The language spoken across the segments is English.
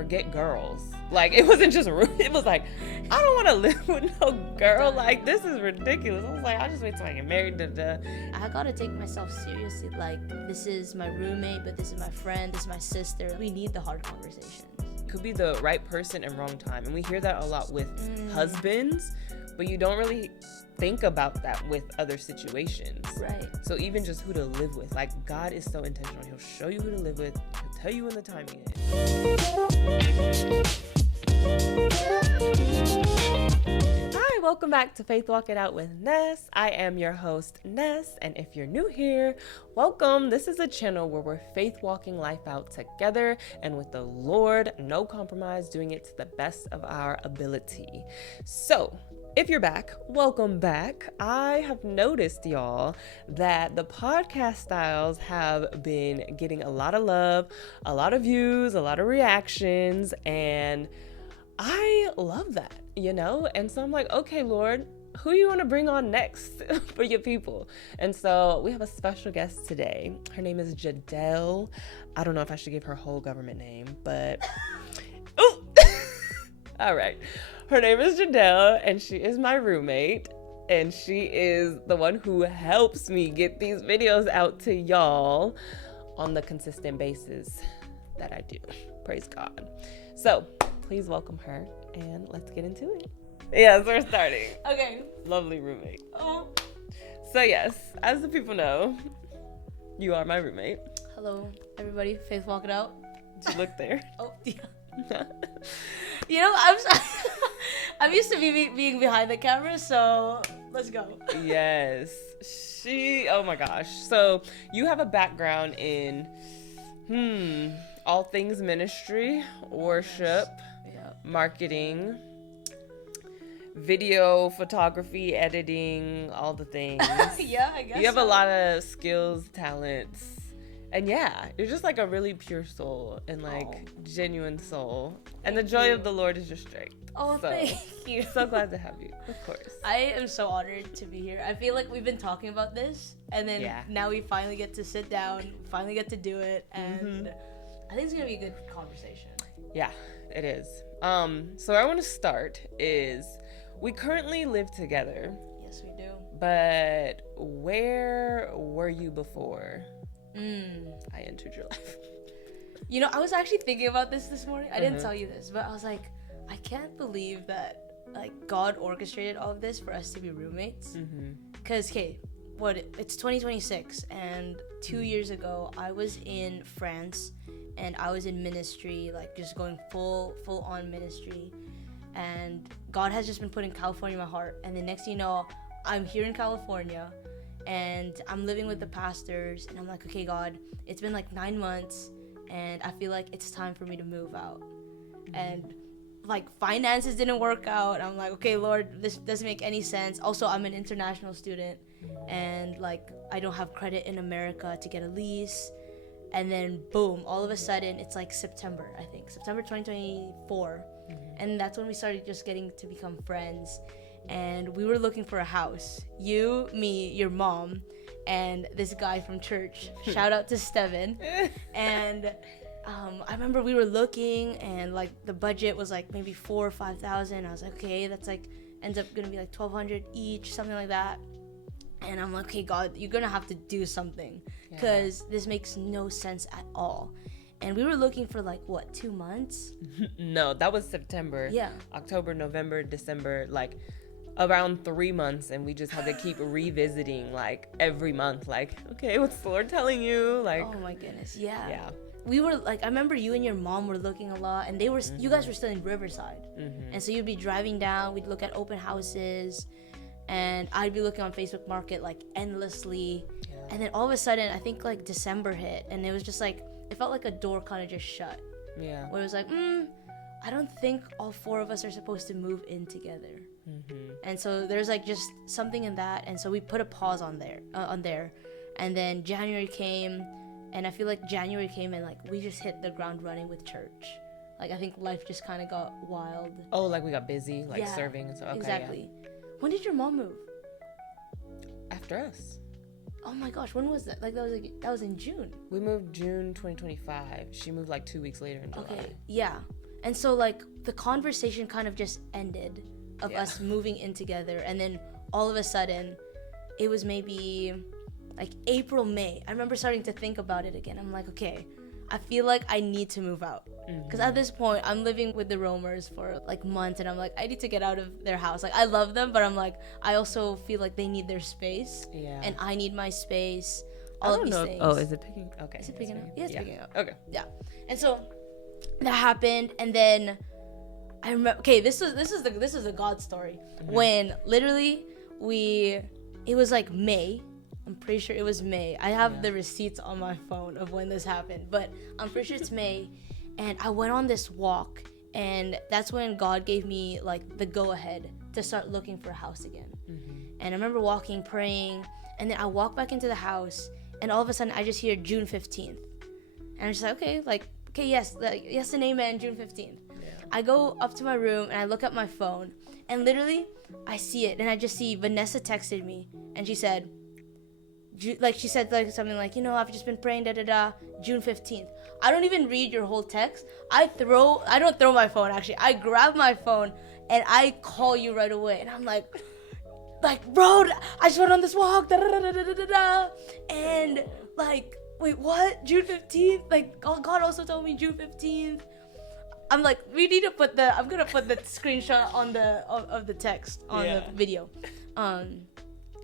forget girls. Like, it wasn't just, it was like, I don't want to live with no girl. Like, this is ridiculous. I was like, I'll just wait till I get married. I gotta take myself seriously. Like, this is my roommate, but this is my friend, this is my sister. We need the hard conversations. Could be the right person and wrong time. And we hear that a lot with husbands, but you don't really think about that with other situations. Right. So even just who to live with, like, God is so intentional. He'll show you who to live with. He'll tell you when the timing is. Hi, welcome back to Faith Walk It Out with Ness. I am your host, Ness, and if you're new here, welcome. This is a channel where we're faith walking life out together and with the Lord, no compromise, doing it to the best of our ability. So, if you're back, welcome back. I have noticed, y'all, that the podcast styles have been getting a lot of love, a lot of views, a lot of reactions, and I love that, you know? And so I'm like, okay, Lord, who you want to bring on next for your people? And so we have a special guest today. Her name is Jadelle. I don't know if I should give her whole government name, but oh, all right. Her name is Jadelle, and she is my roommate, and she is the one who helps me get these videos out to y'all on the consistent basis that I do. Praise God. So please welcome her, and let's get into it. Yes, we're starting. Okay. Lovely roommate. Oh. So yes, as the people know, you are my roommate. Hello, everybody. Faith Walk It Out. Did you look there? Oh, yeah. You know, I'm used to being behind the camera, so let's go. Yes. Oh my gosh. So you have a background in, all things ministry, worship, marketing, video, photography, editing, all the things. Yeah, I guess you have a lot of skills, talents. And yeah, you're just like a really pure soul and like genuine soul. And the joy of the Lord is your strength. Oh, so, thank you. So glad to have you, of course. I am so honored to be here. I feel like we've been talking about this, and then now we finally get to sit down, finally get to do it, and I think it's gonna be a good conversation. Yeah, it is. So where I want to start is we currently live together. Yes, we do. But where were you before I entered your life? You know, I was actually thinking about this morning. I didn't tell you this, but I was like, I can't believe that like God orchestrated all of this for us to be roommates. Because, it's 2026, and 2 years ago, I was in France, and I was in ministry, like just going full on ministry. And God has just been putting California in my heart. And the next thing you know, I'm here in California, and I'm living with the pastors, and I'm like, okay, God, it's been like 9 months, and I feel like it's time for me to move out. And like finances didn't work out. I'm like, okay, Lord, this doesn't make any sense. Also, I'm an international student, and like I don't have credit in America to get a lease. And then boom, all of a sudden it's like September 2024. And that's when we started just getting to become friends. And we were looking for a house. You, me, your mom, and this guy from church. Shout out to Steven. And I remember we were looking, and like the budget was like maybe $4,000 or $5,000. I was like, okay, that's like ends up gonna be like $1,200 each, something like that. And I'm like, okay, God, you're gonna have to do something, because this makes no sense at all. And we were looking for like, what, 2 months? No, that was September. Yeah. October, November, December, like around 3 months. And we just had to keep revisiting like every month. Like, okay, what's the Lord telling you? Like, oh my goodness. Yeah. Yeah. We were like, I remember you and your mom were looking a lot, and you guys were still in Riverside. And so you'd be driving down, we'd look at open houses, and I'd be looking on Facebook Market like endlessly. And then all of a sudden, I think like December hit, and it was just like, it felt like a door kind of just shut. Yeah. Where it was like, I don't think all 4 of us are supposed to move in together. And so there's like just something in that, and so we put a pause on there. And then January came, and I feel like January came and like we just hit the ground running with church. Like I think life just kind of got wild. Oh, like we got busy, like serving and so. Okay, exactly. Yeah. When did your mom move? After us. Oh my gosh, when was that? Like that was in June. We moved June 2025. She moved like 2 weeks later in July. Okay, yeah. And so like the conversation kind of just ended of us moving in together, and then all of a sudden it was maybe like April, May. I remember starting to think about it again. I'm like, okay, I feel like I need to move out. Because at this point, I'm living with the roamers for like months, and I'm like, I need to get out of their house. Like, I love them, but I'm like, I also feel like they need their space. Yeah. And I need my space. All of these things. Oh, is it picking? Okay. Is it picking up? Yeah, it's picking up. Okay. Yeah. And so that happened, and then I remember. Okay, this is a God story. When literally it was like May. I'm pretty sure it was May. I have the receipts on my phone of when this happened, but I'm pretty sure it's May. And I went on this walk, and that's when God gave me like the go ahead to start looking for a house again. And I remember walking, praying, and then I walked back into the house, and all of a sudden I just hear June 15th. And I'm just like, okay, yes and amen, June 15th. I go up to my room and I look at my phone, and literally I see it, and I just see Vanessa texted me, and she said something like, I've just been praying, June 15th. I don't even read your whole text. I don't throw my phone, actually. I grab my phone and I call you right away. And I'm like, bro, I just went on this walk, and like, wait, what? June 15th? Like, God also told me June 15th. I'm like, I'm gonna put the screenshot on of the text on the video. And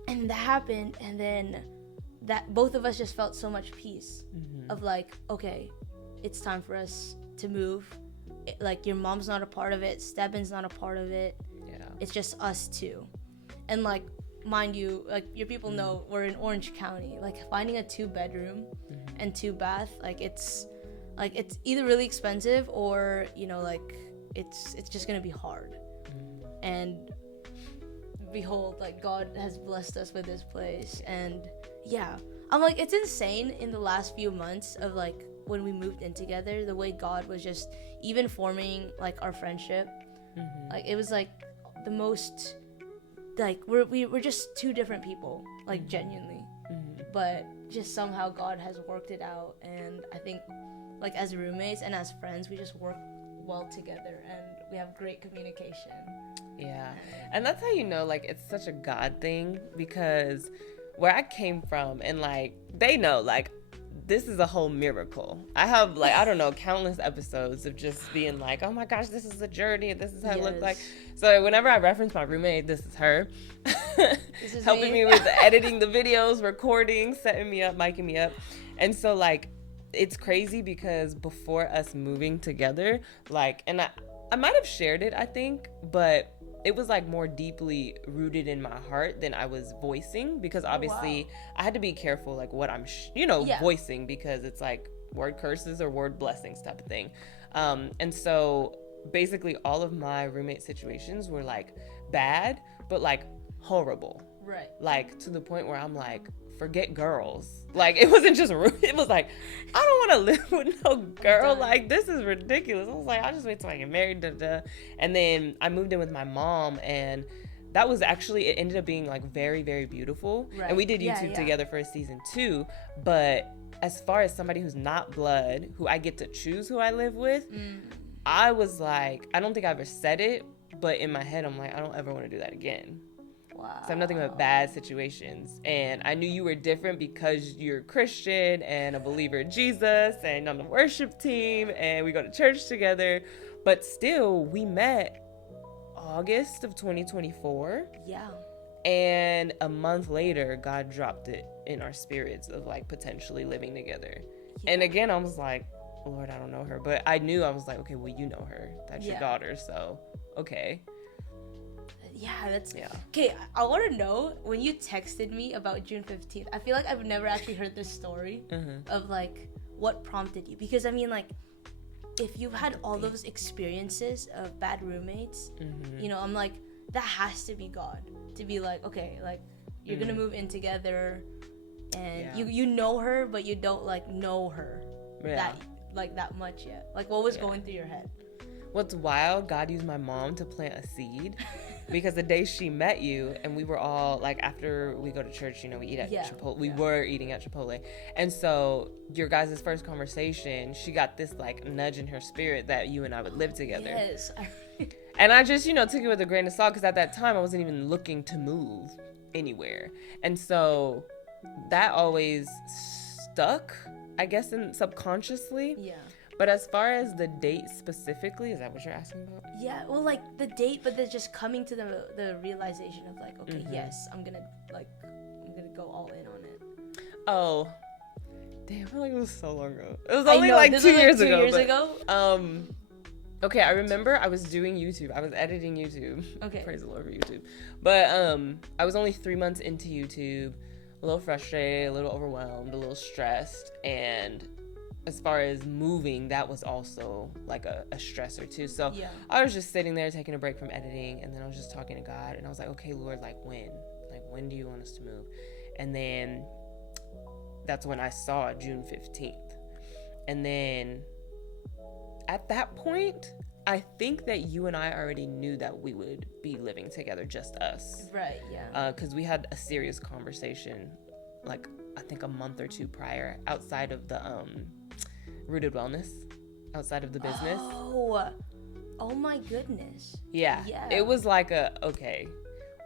that happened, and then that both of us just felt so much peace of like, okay, it's time for us to move. Like, your mom's not a part of it, Steban's not a part of it. It's just us two. And like, mind you, like, your people know we're in Orange County. Like, finding a 2-bedroom and 2-bath, like, it's either really expensive or like it's just gonna be hard. And behold, like, God has blessed us with this place. And I'm like, it's insane in the last few months of like when we moved in together, the way God was just even forming like our friendship. Like, it was like the most, like, we're just two different people, like, genuinely. But just somehow God has worked it out, and I think like as roommates and as friends, we just work well together, and we have great communication. And that's how like it's such a God thing, because where I came from, and like they know, like, this is a whole miracle. I have like, I don't know, countless episodes of just being like, oh my gosh, this is a journey, this is how it looked like. So whenever I reference my roommate, this is her. This is helping me with editing the videos, recording, setting me up, miking me up. And so like, it's crazy because before us moving together, like, and I might have shared it, I think, but it was like more deeply rooted in my heart than I was voicing, because obviously I had to be careful like what I'm voicing, because it's like word curses or word blessings type of thing. And so basically all of my roommate situations were like bad, but like horrible, right? Like, to the point where I'm like, forget girls. Like, it wasn't just it was like, I don't want to live with no girl. Like, this is ridiculous. I was like, I'll just wait till I get married. And then I moved in with my mom, and that was actually, it ended up being like very, very beautiful. Right. And we did YouTube together for a season 2. But as far as somebody who's not blood, who I get to choose who I live with, I was like, I don't think I ever said it, but in my head, I'm like, I don't ever want to do that again. Wow. So I'm nothing but bad situations. And I knew you were different because you're Christian and a believer in Jesus and on the worship team, and we go to church together. But still, we met August of 2024. Yeah. And a month later, God dropped it in our spirits of like potentially living together. Yeah. And again, I was like, Lord, I don't know her. But I knew, I was like, okay, well, you know her. That's your daughter. So, okay. Okay, I want to know, when you texted me about June 15th, I feel like I've never actually heard this story of like what prompted you, because I mean, like, if you've had all those experiences of bad roommates, I'm like, that has to be God, to be like, okay, like, you're gonna move in together, and you know her, but you don't like know her that much yet. Like, what was going through your head? What's wild, God used my mom to plant a seed. because the day she met you, and we were all like, after we go to church, you know, we eat at Chipotle. We were eating at Chipotle, and so your guys' first conversation, she got this like nudge in her spirit that you and I would live together. Yes. And I just, you know, took it with a grain of salt, because at that time I wasn't even looking to move anywhere, and so that always stuck, I guess, in subconsciously. Yeah. But as far as the date specifically, is that what you're asking about? Yeah, well, like the date, but then just coming to the realization of like, okay, yes, I'm gonna go all in on it. Oh, damn! I feel like it was so long ago. It was only like 2 years ago. 2 years ago. Okay, I remember I was doing YouTube. I was editing YouTube. Okay. Praise the Lord for YouTube. But I was only 3 months into YouTube, a little frustrated, a little overwhelmed, a little stressed, and as far as moving, that was also like a stressor too. So I was just sitting there taking a break from editing, and then I was just talking to God, and I was like, okay, Lord, like when do you want us to move? And then that's when I saw June 15th. And then at that point, I think that you and I already knew that we would be living together, just us. Right, yeah. Because we had a serious conversation, like I think a month or two prior, outside of the Rooted Wellness, outside of the business. Oh my goodness. Yeah. It was like okay,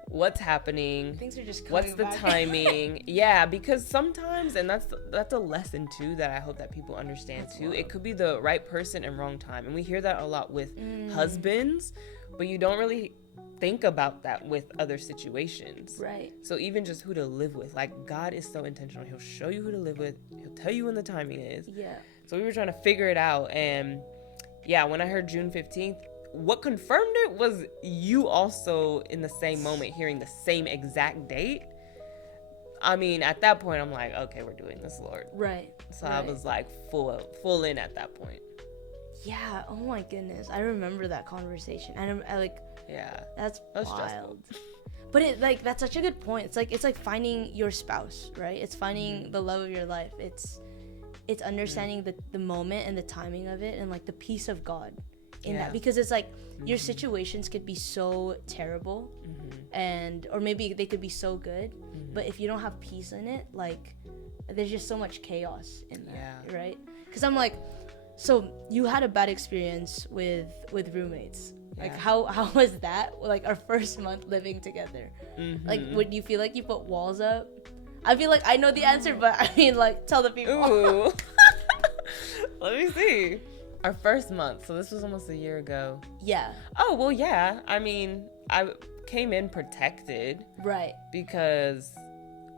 what's happening? Things are just coming What's the back. timing? Yeah, because sometimes, and that's a lesson too that I hope that people understand too. It could be the right person and wrong time, and we hear that a lot with husbands, but you don't really think about that with other situations. Right. So even just who to live with, like God is so intentional. He'll show you who to live with. He'll tell you when the timing is. Yeah. So we were trying to figure it out, and yeah, when I heard June 15th, what confirmed it was you also in the same moment hearing the same exact date. I mean, at that point, I'm like, okay, we're doing this, Lord. Right. So I was like full in at that point. Yeah. Oh my goodness, I remember that conversation. I like. Yeah. That's wild. Stressful. But it like that's such a good point. It's like finding your spouse, right? It's finding the love of your life. It's understanding the moment and the timing of it, and like the peace of God in that, because it's like your situations could be so terrible, and or maybe they could be so good, but if you don't have peace in it, like there's just so much chaos in that, right? Because I'm like, so you had a bad experience with roommates. Like how was that? Like our first month living together. Like, would you feel like you put walls up? I feel like I know the answer, but I mean, like, tell the people. Ooh. Let me see. Our first month, so this was almost a year ago. Yeah. Oh, well, yeah. I mean, I came in protected. Right. Because,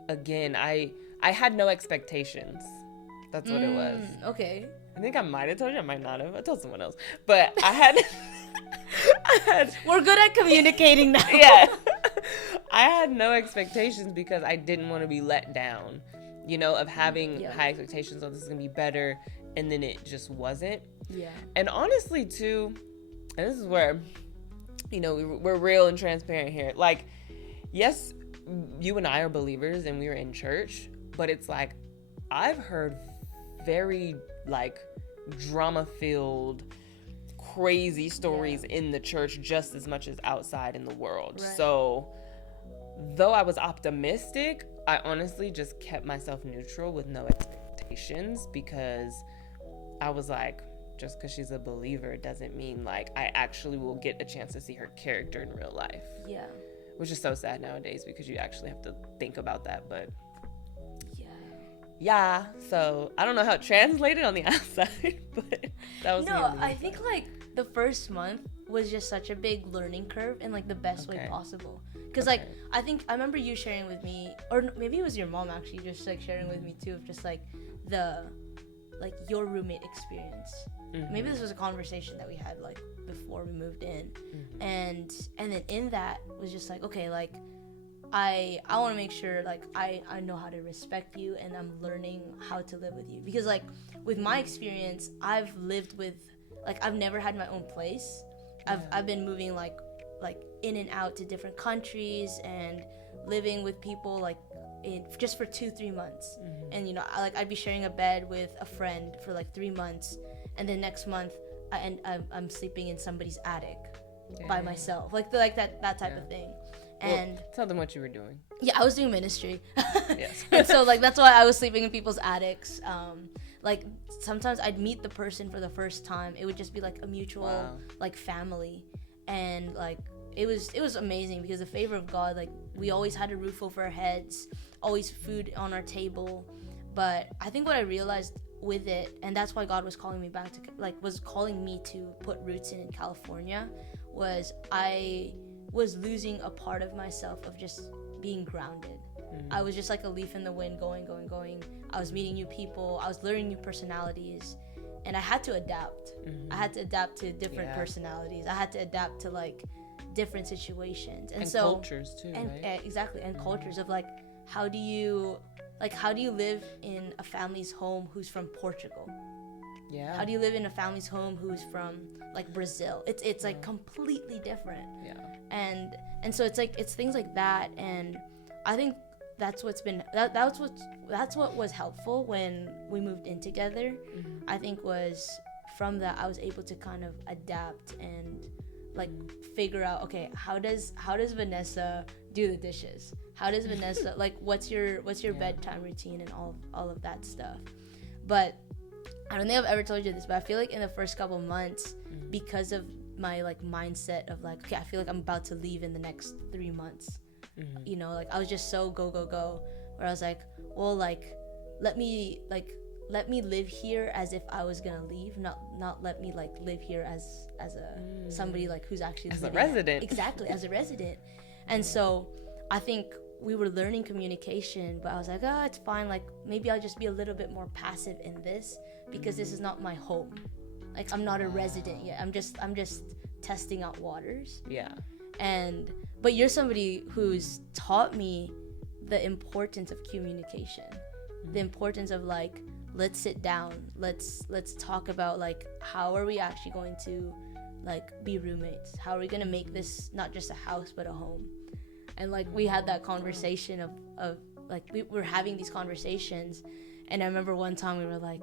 again, I had no expectations. That's what it was. Okay. I think I might have told you. I might not have. I told someone else. But I had... We're good at communicating now. Yeah. I had no expectations because I didn't want to be let down, you know, of having high expectations of this is going to be better, and then it just wasn't. Yeah. And honestly, too, and this is where, you know, we're real and transparent here. Like, yes, you and I are believers and we were in church, but it's like, I've heard very, like, drama-filled, crazy stories in the church just as much as outside in the world. Right. So though I was optimistic, I honestly just kept myself neutral with no expectations, because I was like, just because she's a believer doesn't mean like I actually will get a chance to see her character in real life. Yeah. Which is so sad nowadays because you actually have to think about that, but yeah, so I don't know how it translated on the outside, but that was I think like the first month was just such a big learning curve in like the best way possible, because like I think I remember you sharing with me, or maybe it was your mom actually, just like sharing with me too, of just like your roommate experience. Maybe this was a conversation that we had like before we moved in, and then in that was just like, okay, like I want to make sure like I know how to respect you, and I'm learning how to live with you, because like with my experience, I've lived with, like, I've never had my own place. I've been moving like in and out to different countries and living with people like just for 2-3 months, and you know, I'd be sharing a bed with a friend for like 3 months, and then next month I'm sleeping in somebody's attic, by myself, like that type of thing. And tell them what you were doing. Yeah, I was doing ministry. Yes. And so like that's why I was sleeping in people's attics. Like sometimes I'd meet the person for the first time. It would just be like a mutual like family, and like it was amazing because the favor of God, like we always had a roof over our heads, always food on our table. But I think what I realized with it, and that's why God was calling me back to, like, was calling me to put roots in California, was I was losing a part of myself of just being grounded. I was just like a leaf in the wind, going. I was meeting new people, I was learning new personalities, and I had to adapt. I had to adapt to different personalities. I had to adapt to like different situations, and so cultures too, and right? Exactly, and cultures of like how do you live in a family's home who's from Portugal? Yeah. How do you live in a family's home who's from like Brazil? It's like completely different. Yeah. And so it's like it's things like that, and I think that's what's been that's what was helpful when we moved in together. I think was from that I was able to kind of adapt and like figure out, okay, how does Vanessa do the dishes? How does Vanessa like what's your bedtime routine and all of that stuff? But I don't think I've ever told you this, but I feel like in the first couple months, because of my like mindset of like, okay, I feel like I'm about to leave in the next 3 months. You know, like I was just so go, where I was like, well, like let me live here as if I was gonna leave, not let me like live here as a somebody like who's actually as a resident. Exactly, as a resident. And so I think we were learning communication, but I was like, it's fine, like maybe I'll just be a little bit more passive in this because this is not my home. Like I'm not a resident yet. I'm just testing out waters. Yeah. But you're somebody who's taught me the importance of communication, the importance of like, let's sit down, let's talk about like how are we actually going to like be roommates? How are we gonna make this not just a house but a home? And like we had that conversation of like we were having these conversations, and I remember one time we were like,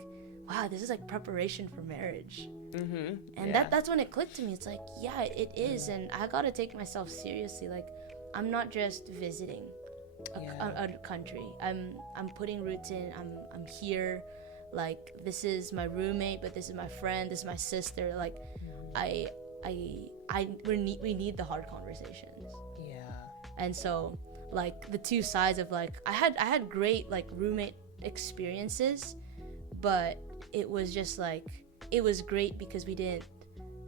wow, this is like preparation for marriage. And that's when it clicked to me. It's like, yeah, it is, and I gotta take myself seriously. Like I'm not just visiting a country. I'm putting roots in. I'm here. Like this is my roommate, but this is my friend. This is my sister. Like we need the hard conversations. Yeah. And so like the two sides of like I had great like roommate experiences, but it was just like it was great because we didn't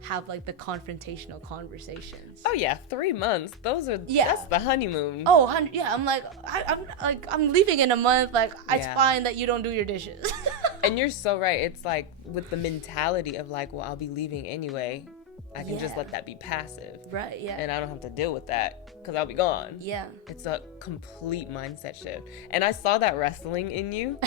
have like the confrontational conversations. Oh yeah, 3 months. Those are that's the honeymoon. Oh, I'm like I'm leaving in a month. Like it's fine that you don't do your dishes. And you're so right. It's like with the mentality of like, well, I'll be leaving anyway. I can just let that be passive. Right. Yeah. And I don't have to deal with that because I'll be gone. Yeah. It's a complete mindset shift. And I saw that wrestling in you.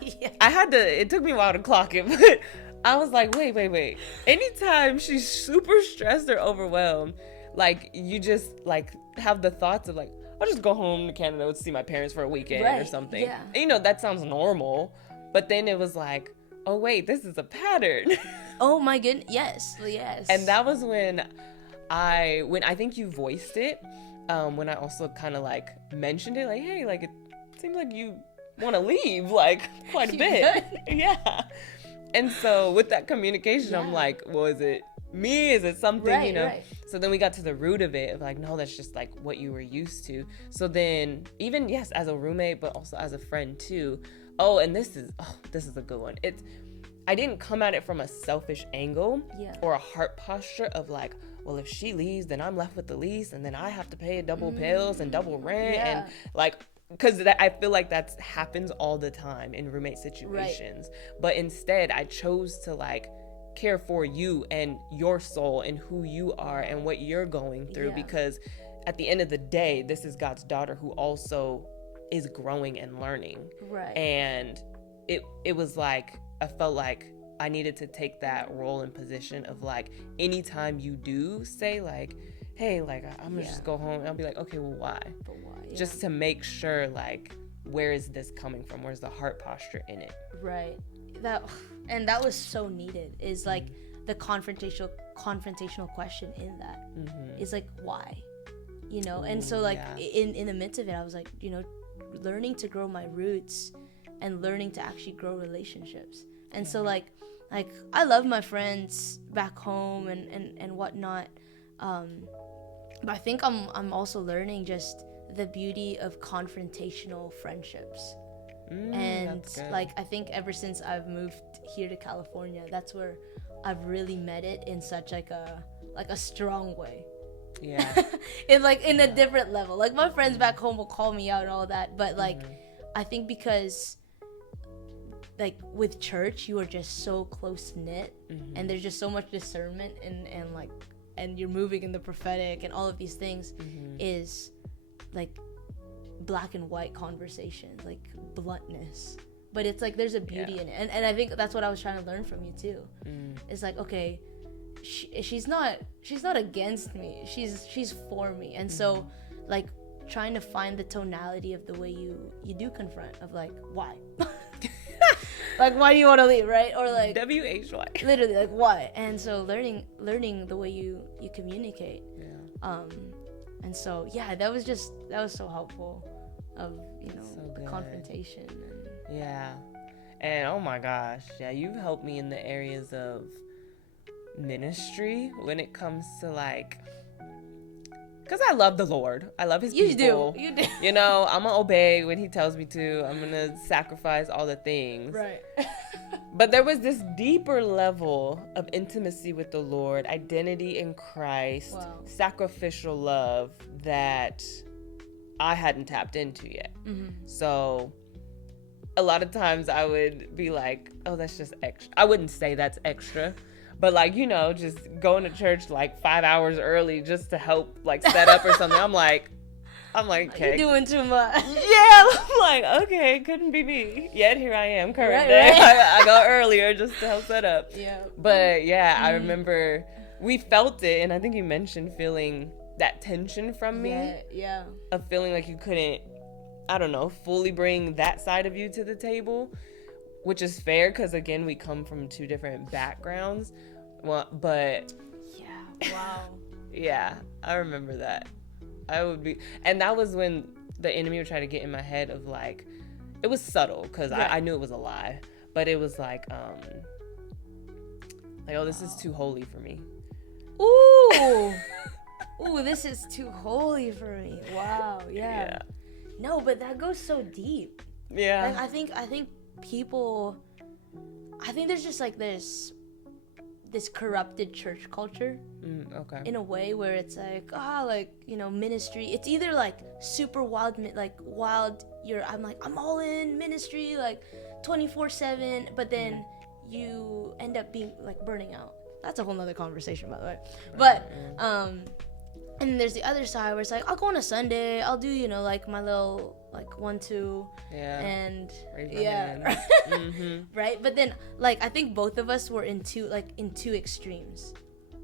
It took me a while to clock it, but I was like, wait. Anytime she's super stressed or overwhelmed, like you just like have the thoughts of like, I'll just go home to Canada to see my parents for a weekend or something. Yeah. And, you know, that sounds normal. But then it was like, oh wait, this is a pattern. Oh my goodness, yes. And that was when I think you voiced it, when I also kind of like mentioned it, like, hey, like it seems like you want to leave like quite a bit. Yeah. And so with that communication, I'm like, well, is it me? Is it something, you know? Right. So then we got to the root of it of like, no, that's just like what you were used to. So then even, yes, as a roommate, but also as a friend too. Oh, and this is a good one. I didn't come at it from a selfish angle or a heart posture of like, well, if she leaves, then I'm left with the lease, and then I have to pay double bills and double rent, and like, because I feel like that happens all the time in roommate situations. Right. But instead, I chose to like care for you and your soul and who you are and what you're going through, because at the end of the day, this is God's daughter who also is growing and learning. Right. And it was like, I felt like I needed to take that role and position of like, anytime you do say like, hey, like I'm gonna just go home, and I'll be like, okay, well, why? But why? Yeah. Just to make sure like, where is this coming from? Where's the heart posture in it? Right. That was so needed, is like the confrontational confrontational question in that. It's like, why? You know? And so like in the midst of it, I was like, you know, learning to grow my roots and learning to actually grow relationships. And so like I love my friends back home and whatnot, but I think I'm also learning just the beauty of confrontational friendships. And like I think ever since I've moved here to California, that's where I've really met it in such like a strong way. Yeah. in a different level. Like my friends back home will call me out and all that, but like I think because like with church you are just so close knit, and there's just so much discernment and you're moving in the prophetic and all of these things, is like black and white conversations, like bluntness, but it's like there's a beauty in it, and I think that's what I was trying to learn from you too. It's like, okay, she's not against me, she's for me. And so like trying to find the tonality of the way you do confront, of like, why? Like, why do you want to leave, right? Or like WHY, literally, like, why? And so learning the way you communicate. And so that was so helpful, of, you know, so the confrontation. And oh my gosh, you've helped me in the areas of ministry when it comes to like, because I love the Lord, I love his people. You do. You know, I'm gonna obey when he tells me to. I'm gonna sacrifice all the things, right? But there was this deeper level of intimacy with the Lord, identity in Christ, sacrificial love that I hadn't tapped into yet. So a lot of times I would be like, oh, that's just extra. I wouldn't say that's extra, but like, you know, just going to church like 5 hours early just to help like set up or something. I'm like, okay. You're doing too much. Yeah, I'm like, okay, couldn't be me. Yet here I am, current day. I go earlier just to help set up. Yeah. But I remember we felt it, and I think you mentioned feeling that tension from me. Yeah. Of feeling like you couldn't, I don't know, fully bring that side of you to the table, which is fair because, again, we come from two different backgrounds. Well, but... Yeah, wow. Yeah, I remember that. And that was when the enemy would try to get in my head of like, it was subtle because I knew it was a lie, but it was like, oh, this is too holy for me. Ooh, this is too holy for me. Wow, yeah. No, but that goes so deep. Yeah. Like, I think people, there's just like this corrupted church culture. Okay. In a way where it's like, like, you know, ministry, it's either like super wild, I'm like, I'm all in ministry, like 24/7, but then you end up being like burning out. That's a whole nother conversation, by the way. But and then there's the other side where it's like, I'll go on a Sunday, I'll do, you know, like my little like 1-2 and right. But then like I think both of us were in two extremes,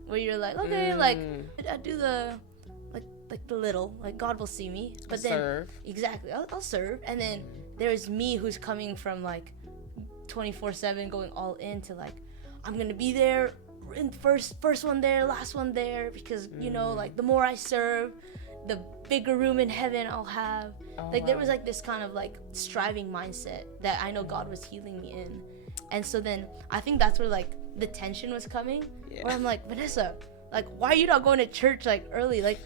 where you're like, okay, like I do the like the little, like God will see me, but then serve. Exactly, I'll serve. And then there's me who's coming from like 24/7 going all in to like, I'm gonna be there in first one there, last one there, because you know, like the more I serve, the bigger room in heaven I'll have. There was like this kind of like striving mindset that I know God was healing me in. And so then I think that's where like the tension was coming, where I'm like, Vanessa, like, why are you not going to church like early? Like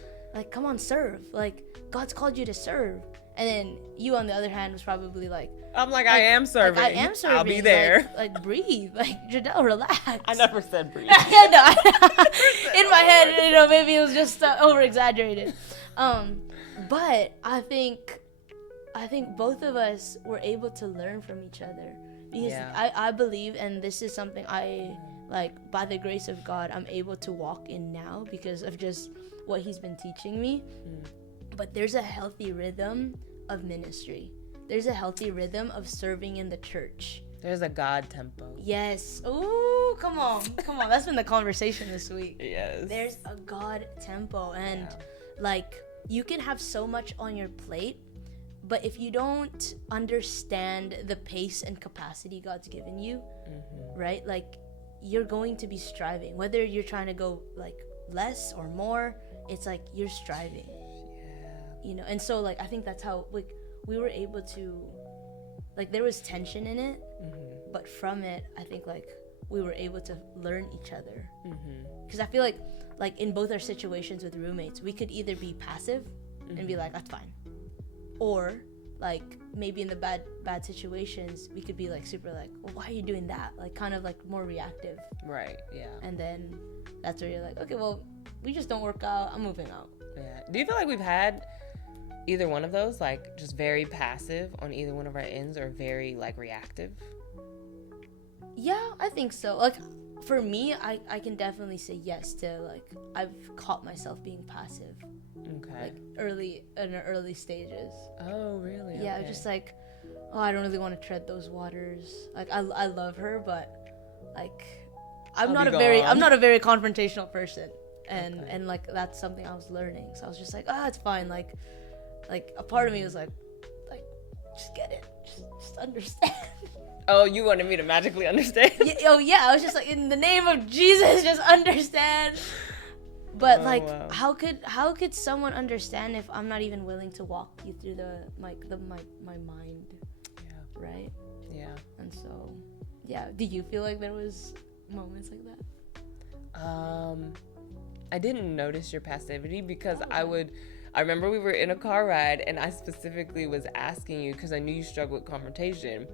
come on, serve. Like God's called you to serve. And then you, on the other hand, was probably like, I'm like, I am serving. Like, I am serving. I'll be there. Like breathe. Like, Janelle, relax. I never said breathe. Yeah, no. In my head, you know, maybe it was just over exaggerated. But I think both of us were able to learn from each other, because I believe, and this is something I like, by the grace of God, I'm able to walk in now because of just what He's been teaching me. But there's a healthy rhythm of ministry. There's a healthy rhythm of serving in the church. There's a God tempo. Yes. Ooh, come on. That's been the conversation this week. Yes. There's a God tempo. And like, you can have so much on your plate, but if you don't understand the pace and capacity God's given you, right? Like, you're going to be striving, whether you're trying to go like less or more. It's like you're striving. You know, and so like I think that's how like we were able to, like, there was tension in it, but from it I think like we were able to learn each other, because I feel like in both our situations with roommates, we could either be passive and be like, that's fine, or like maybe in the bad situations we could be like super like, well, why are you doing that, like kind of like more reactive, right? Yeah. and then that's where you're like, okay, well, we just don't work out, I'm moving out. Yeah. Do you feel like we've had either one of those, like just very passive on either one of our ends, or very like reactive? Yeah, I think so. Like for me, I can definitely say yes to, like, I've caught myself being passive. Okay. Like in the early stages. Oh, really? Yeah, okay. just like, oh, I don't really want to tread those waters. Like I love her, but like I'm not a very confrontational person. And like that's something I was learning. So I was just like, it's fine. Like a part of me was like just get it. Just understand. Oh, you wanted me to magically understand? Yeah, I was just like, in the name of Jesus, just understand. But how could someone understand if I'm not even willing to walk you through my mind? Yeah. Right? Yeah. And so, yeah, do you feel like there was moments like that? I didn't notice your passivity because I remember we were in a car ride and I specifically was asking you because I knew you struggled with confrontation,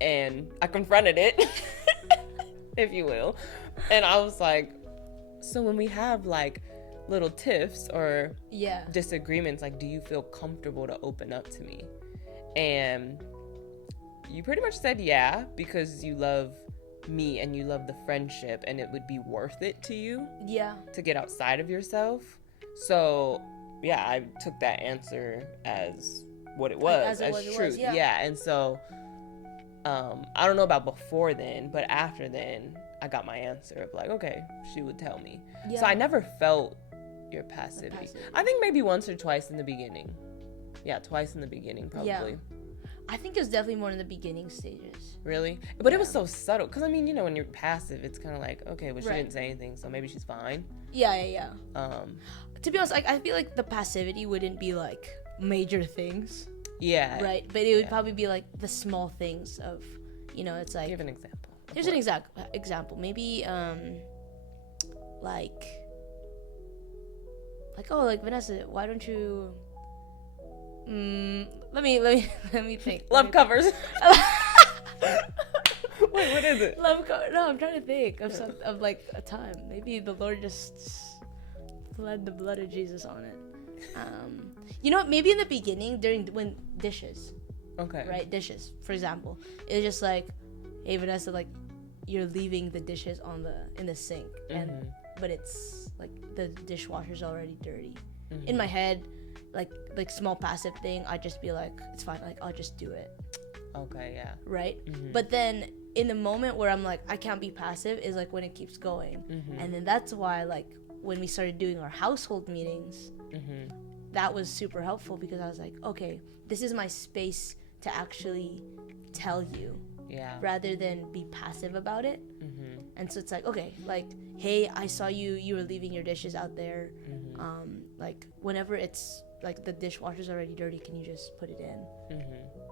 and I confronted it, if you will. And I was like, so when we have like little tiffs or disagreements, like, do you feel comfortable to open up to me? And you pretty much said yeah, because you love me and you love the friendship and it would be worth it to you to get outside of yourself. So yeah, I took that answer as what it was, as truth. Yeah. And so I don't know about before then, but after then I got my answer of like, okay, she would tell me. So I never felt your passivity. I think maybe once or twice in the beginning. Yeah, twice in the beginning probably. Yeah. I think it was definitely more in the beginning stages. Really? But it was so subtle. Because, I mean, you know, when you're passive, it's kind of like, okay, well, she didn't say anything, so maybe she's fine. Yeah. To be honest, like, I feel like the passivity wouldn't be, like, major things. Yeah. Right? But it would probably be, like, the small things of, you know, it's like... Give an example. Here's an example. Maybe, like, oh, like, Vanessa, why don't you... Let me think. Love covers. Wait, what is it? Love cover. No, I'm trying to think of like a time. Maybe the Lord just bled the blood of Jesus on it. You know what? Maybe in the beginning, when dishes. Okay. Right, dishes. For example, it was just like, hey, Vanessa, like, you're leaving the dishes in the sink, but it's like the dishwasher's already dirty. In my head, like small passive thing, I'd just be like, it's fine, like, I'll just do it. Okay, yeah. Right? But then in the moment where I'm like, I can't be passive, is like when it keeps going. And then that's why, like, when we started doing our household meetings, that was super helpful, because I was like, okay, this is my space to actually tell you, rather than be passive about it. And so it's like, okay, like, hey, I saw you were leaving your dishes out there. Like, whenever it's like the dishwasher's already dirty, can you just put it in?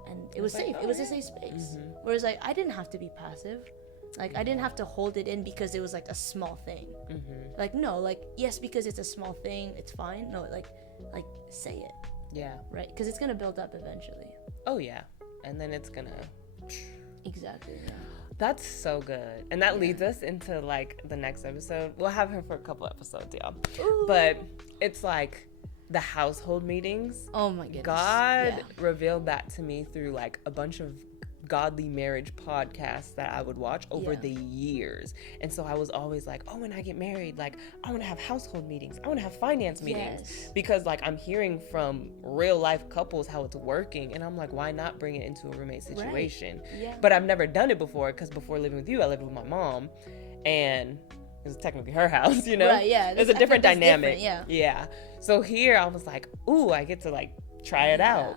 And it was safe. It was a safe space. Whereas, like, I didn't have to be passive. Like, I didn't have to hold it in because it was like a small thing. Like, no, like, yes, because it's a small thing, it's fine. No, like say it. Yeah. Right? Because it's gonna build up eventually. Oh yeah, and then it's gonna. Exactly. Yeah. That's so good. And that leads us into like the next episode. We'll have her for a couple episodes, y'all. Ooh. But it's like the household meetings. Oh my goodness. God revealed that to me through like a bunch of godly marriage podcasts that I would watch over the years. And so I was always like, oh, when I get married, like, I want to have household meetings. I want to have finance meetings. Because like I'm hearing from real life couples how it's working. And I'm like, why not bring it into a roommate situation? Right. Yeah. But I've never done it before, because before living with you, I lived with my mom. And it was technically her house, you know? Right, yeah. It's a different dynamic. Yeah. So here I was like, ooh, I get to like try it out.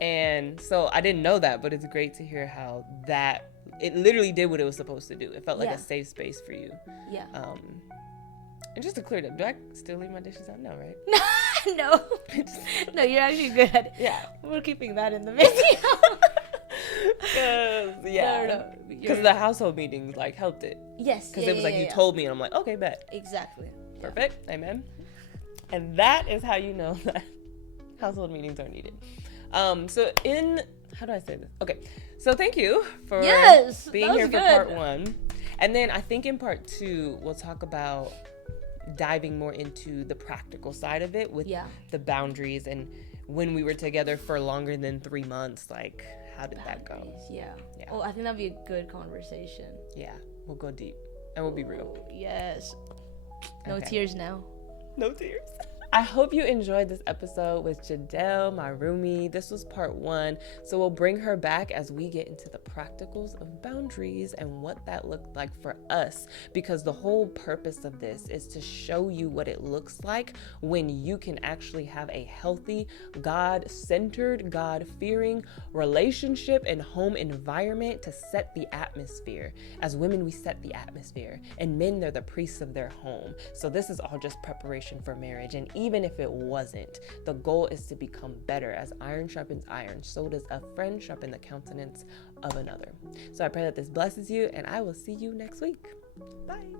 And so I didn't know that, but it's great to hear how that it literally did what it was supposed to do. It felt like Yeah. a safe space for you. Yeah. And just to clear it up, do I still leave my dishes out? No, right? No. No, you're actually good at it. Yeah. We're keeping that in the video. No. Because the household meetings like helped it. Yes. Because it was like you told me, and I'm like, okay, bet. Exactly. Perfect. Amen. And that is how you know that household meetings are needed. So how do I say this? Okay. So thank you for being here for part 1. And then I think in part 2, we'll talk about diving more into the practical side of it with the boundaries, and when we were together for longer than 3 months, like how did that go? Yeah. Oh, I think that'd be a good conversation. Yeah. We'll go deep and we'll be real. Yes. No tears now. No tears. I hope you enjoyed this episode with Jadelle, my roomie. This was part 1, so we'll bring her back as we get into the practicals of boundaries and what that looked like for us, because the whole purpose of this is to show you what it looks like when you can actually have a healthy, God-centered, God-fearing relationship and home environment to set the atmosphere. As women, we set the atmosphere, and men, they're the priests of their home. So this is all just preparation for marriage, and even if it wasn't, the goal is to become better. As iron sharpens iron, so does a friend sharpen the countenance of another. So I pray that this blesses you, and I will see you next week. Bye.